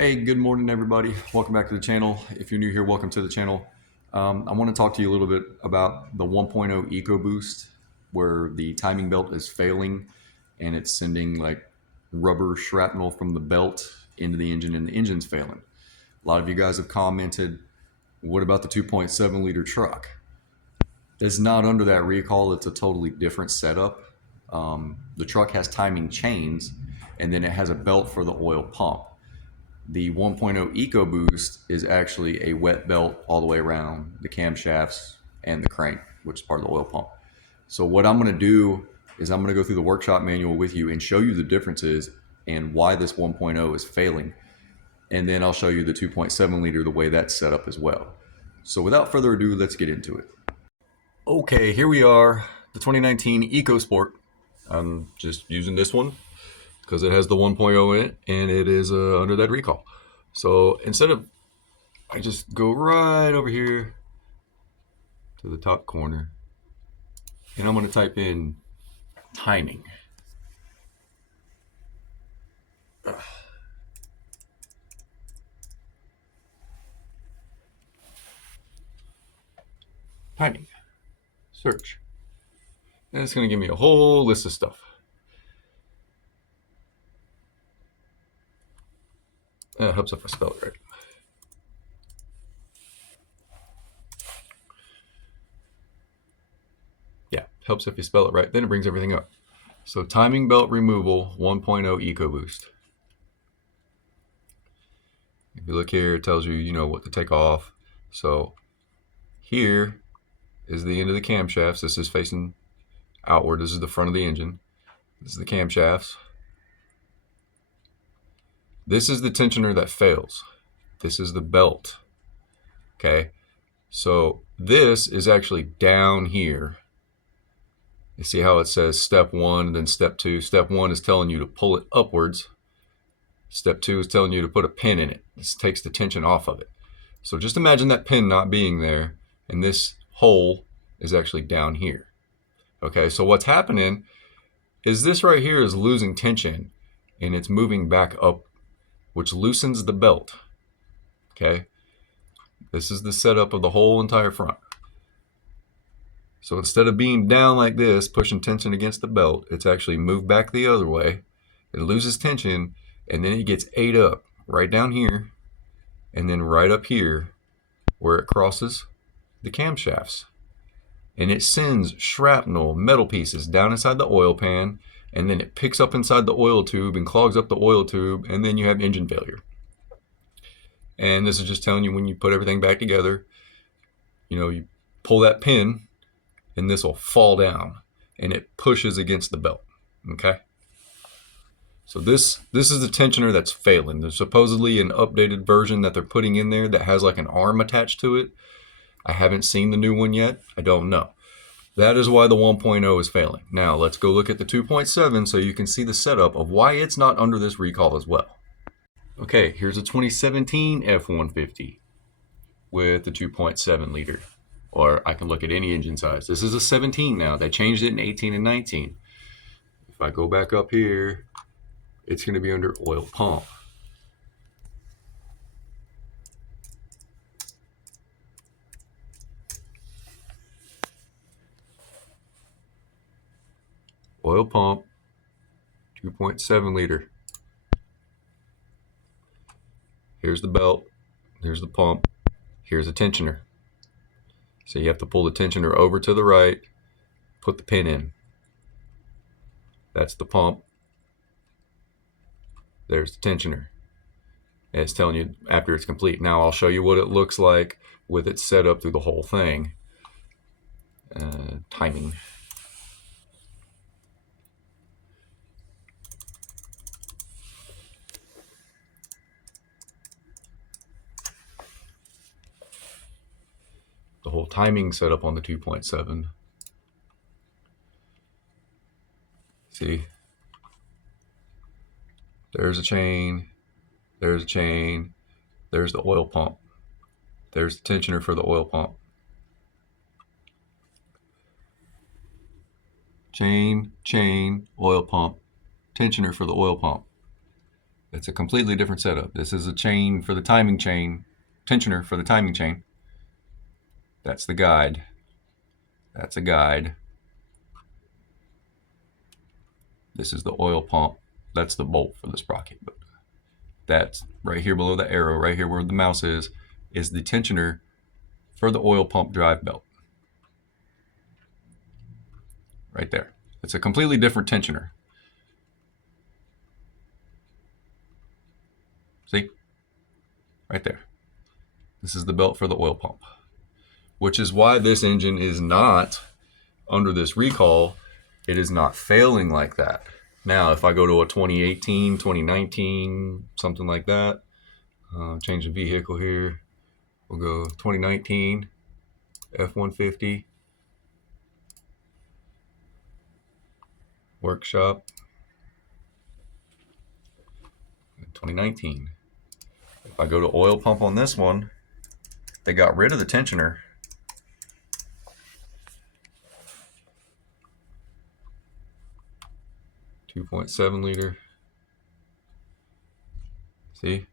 Hey, good morning, everybody. Welcome back to the channel. If you're new here, welcome to the channel. I want to talk to you a little bit about the 1.0 Ecoboost, where the timing belt is failing and it's sending like rubber shrapnel from the belt into the engine and the engine's failing. A lot of you guys have commented, what about the 2.7 liter truck? It's not under that recall, it's a totally different setup. The truck has timing chains and then it has a belt for the oil pump. The 1.0 EcoBoost is actually a wet belt all the way around the camshafts and the crank, which is part of the oil pump. So what I'm going to do is I'm going to go through the workshop manual with you and show you the differences and why this 1.0 is failing. And then I'll show you the 2.7 liter, the way that's set up as well. So without further ado, let's get into it. Okay, here we are, the 2019 EcoSport. I'm just using this one because it has the 1.0 in it and it is under that recall. So instead of, I just go right over here to the top corner and I'm going to type in timing. Timing. Search. And it's going to give me a whole list of stuff. It helps if I spell it right. Yeah, helps if you spell it right. Then it brings everything up. So timing belt removal 1.0 EcoBoost. If you look here, it tells you, what to take off. So here is the end of the camshafts. This is facing outward. This is the front of the engine. This is the camshafts. This is the tensioner that fails. This is the belt. Okay, so this is actually down here. You see how it says step 1, then step 2. Step 1 is telling you to pull it upwards. Step 2 is telling you to put a pin in it. This takes the tension off of it. So just imagine that pin not being there, and this hole is actually down here. Okay, so what's happening is this right here is losing tension, and it's moving back up, which loosens the belt. Okay, this is the setup of the whole entire front. So instead of being down like this, pushing tension against the belt, it's actually moved back the other way. It loses tension, and then it gets ate up right down here, and then right up here where it crosses the camshafts. And it sends shrapnel, metal pieces down inside the oil pan, and then it picks up inside the oil tube and clogs up the oil tube, and then you have engine failure. And this is just telling you when you put everything back together, you pull that pin, and this will fall down and it pushes against the belt. Okay, so this is the tensioner that's failing. There's supposedly an updated version that they're putting in there that has like an arm attached to it. I haven't seen the new one yet. I don't know. That is why the 1.0 is failing. Now let's go look at the 2.7 so you can see the setup of why it's not under this recall as well. Okay, here's a 2017 F-150 with the 2.7 liter. Or I can look at any engine size. This is a 17 now. They changed it in 18 and 19. If I go back up here, it's going to be under oil pump. Oil pump, 2.7 liter. Here's the belt. Here's the pump. Here's a tensioner. So you have to pull the tensioner over to the right, put the pin in. That's the pump. There's the tensioner. And it's telling you after it's complete. Now I'll show you what it looks like with it set up through the whole thing. Timing. The whole timing setup on the 2.7. See? There's a chain. There's a chain. There's the oil pump. There's the tensioner for the oil pump. Chain, chain, oil pump, tensioner for the oil pump. It's a completely different setup. This is a chain for the timing chain, tensioner for the timing chain. That's the guide. That's a guide. This is the oil pump. That's the bolt for the sprocket. But that's right here below the arrow, right here where the mouse is the tensioner for the oil pump drive belt. Right there. It's a completely different tensioner. See? Right there. This is the belt for the oil pump, which is why this engine is not under this recall. It is not failing like that. Now, if I go to a 2018, 2019, something like that, change the vehicle here. We'll go 2019 F-150 workshop 2019. If I go to oil pump on this one, they got rid of the tensioner. .7 liter. See,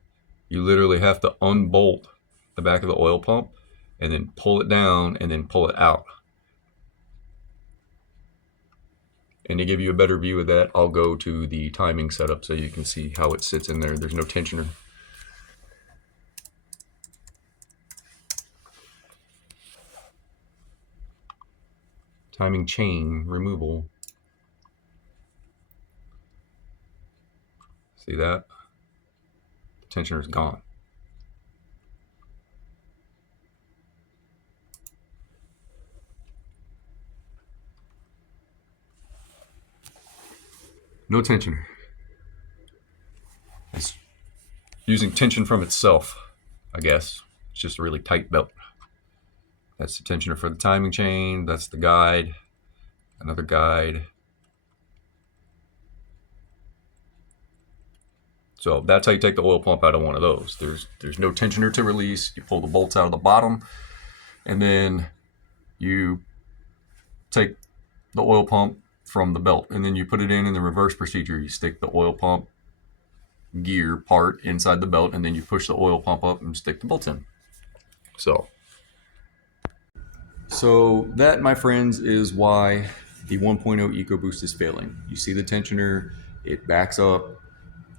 you literally have to unbolt the back of the oil pump and then pull it down and then pull it out. And to give you a better view of that, I'll go to the timing setup so you can see how it sits in there. There's no tensioner. Timing chain removal. See that? The tensioner is gone. No tensioner. It's using tension from itself, I guess. It's just a really tight belt. That's the tensioner for the timing chain. That's the guide. Another guide. So that's how you take the oil pump out of one of those. There's no tensioner to release. You pull the bolts out of the bottom, and then you take the oil pump from the belt, and then you put it in the reverse procedure. You stick the oil pump gear part inside the belt, and then you push the oil pump up and stick the bolts in. So that, my friends, is why the 1.0 Ecoboost is failing. You see the tensioner, it backs up,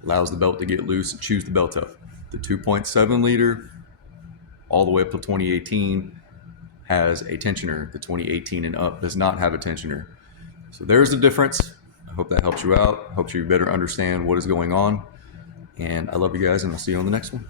allows the belt to get loose and chews the belt up. The 2.7 liter all the way up to 2018 has a tensioner. The 2018 and up does not have a tensioner. So there's the difference. I hope that helps you out. Helps you better understand what is going on. And I love you guys, and I'll see you on the next one.